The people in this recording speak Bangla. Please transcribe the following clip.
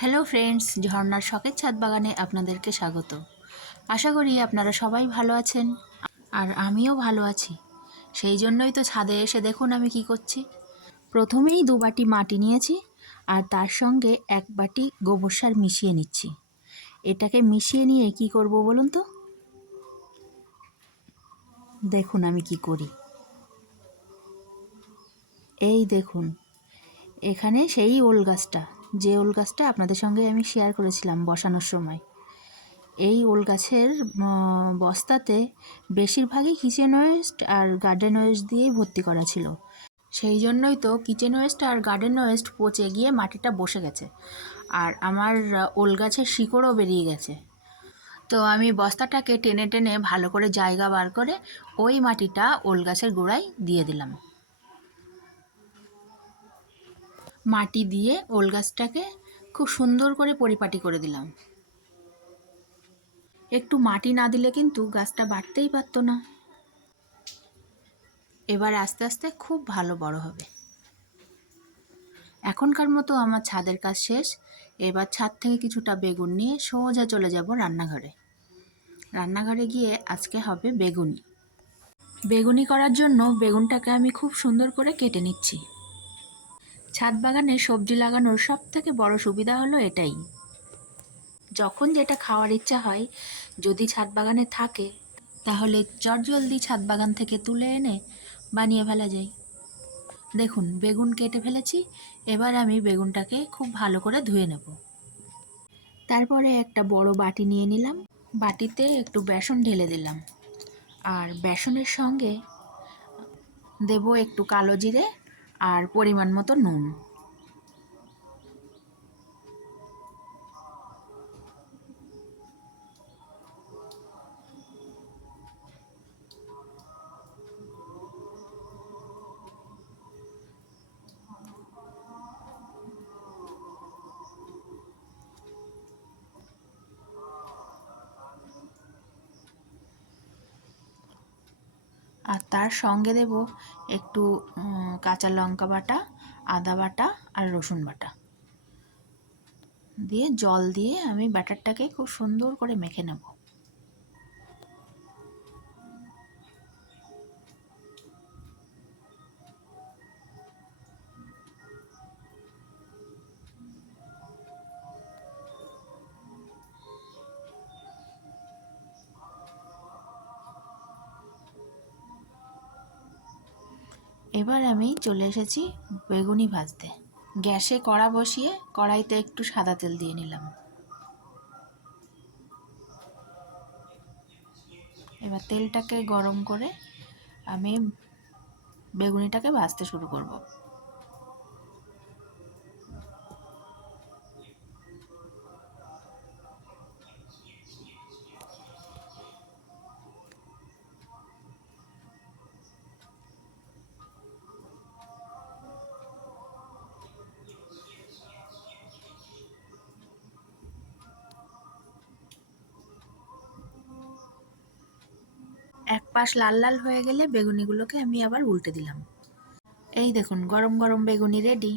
হ্যালো ফ্রেন্ডস, ঝর্ণার শখের ছাদ বাগানে আপনাদেরকে স্বাগত। আশা করি আপনারা সবাই ভালো আছেন, আর আমিও ভালো আছি। সেই জন্যই তো ছাদে এসে দেখুন আমি কি করছি। প্রথমেই 2 বাটি মাটি নিয়েছি, আর তার সঙ্গে 1 বাটি গোবর সার মিশিয়ে নিচ্ছি। এটাকে মিশিয়ে নিয়ে কি করব বলুন তো? দেখুন আমি কি করি। এই দেখুন, এখানে সেই ওল গাছটা, যে ওল গাছটা আপনাদের সঙ্গে আমি শেয়ার করেছিলাম বসানোর সময়। এই ওল গাছের বস্তাতে বেশিরভাগই কিচেন ওয়েস্ট আর গার্ডেন ওয়েস্ট দিয়েই ভর্তি করা ছিল। সেই জন্যই তো কিচেন ওয়েস্ট আর গার্ডেন ওয়েস্ট পচে গিয়ে মাটিটা বসে গেছে, আর আমার ওল গাছের শিকড়ও বেরিয়ে গেছে। তো আমি বস্তাটাকে টেনে টেনে ভালো করে জায়গা বার করে ওই মাটিটা ওল গাছের গোড়ায় দিয়ে দিলাম। মাটি দিয়ে ওল গাছটাকে খুব সুন্দর করে পরিপাটি করে দিলাম। একটু মাটি না দিলে কিন্তু গাছটা বাড়তেই পারতো না। এবার আস্তে আস্তে খুব ভালো বড় হবে। এখনকার মতো আমার ছাদের কাজ শেষ। এবার ছাদ থেকে কিছুটা বেগুন নিয়ে সোজা চলে যাব রান্নাঘরে। রান্নাঘরে গিয়ে আজকে হবে বেগুনি। বেগুনি করার জন্য বেগুনটাকে আমি খুব সুন্দর করে কেটে নিচ্ছি। ছাদ বাগানে সবজি লাগানোর সবথেকে বড় সুবিধা হলো এটাই, যখন যেটা খাওয়ার ইচ্ছা হয় যদি ছাদ বাগানে থাকে, তাহলে চটজলদি ছাদ বাগান থেকে তুলে এনে বানিয়ে ফেলা যায়। দেখুন বেগুন কেটে ফেলেছি। এবার আমি বেগুনটাকে খুব ভালো করে ধুয়ে নেব। তারপরে একটা বড় বাটি নিয়ে নিলাম। বাটিতে একটু বেসন ঢেলে দিলাম, আর বেসনের সঙ্গে দেব একটু কালো জিরে আর পরিমাণ মতো নুন। আর তার সঙ্গে দেব একটু কাঁচা লঙ্কা বাটা, আদা বাটা আর রসুন বাটা দিয়ে জল দিয়ে আমি ব্যাটারটাকে খুব সুন্দর করে মেখে নেব। এবার আমি চলে এসেছি বেগুনি ভাজতে। গ্যাসে কড়া বসিয়ে কড়াইতে একটু সাদা তেল দিয়ে নিলাম। এবার তেলটাকে গরম করে আমি বেগুনিটাকে ভাজতে শুরু করব। এক পাশ লাল লাল হয়ে গেলে বেগুনিগুলোকে আমি আবার উল্টে দিলাম। এই দেখুন গরম গরম বেগুনি রেডি।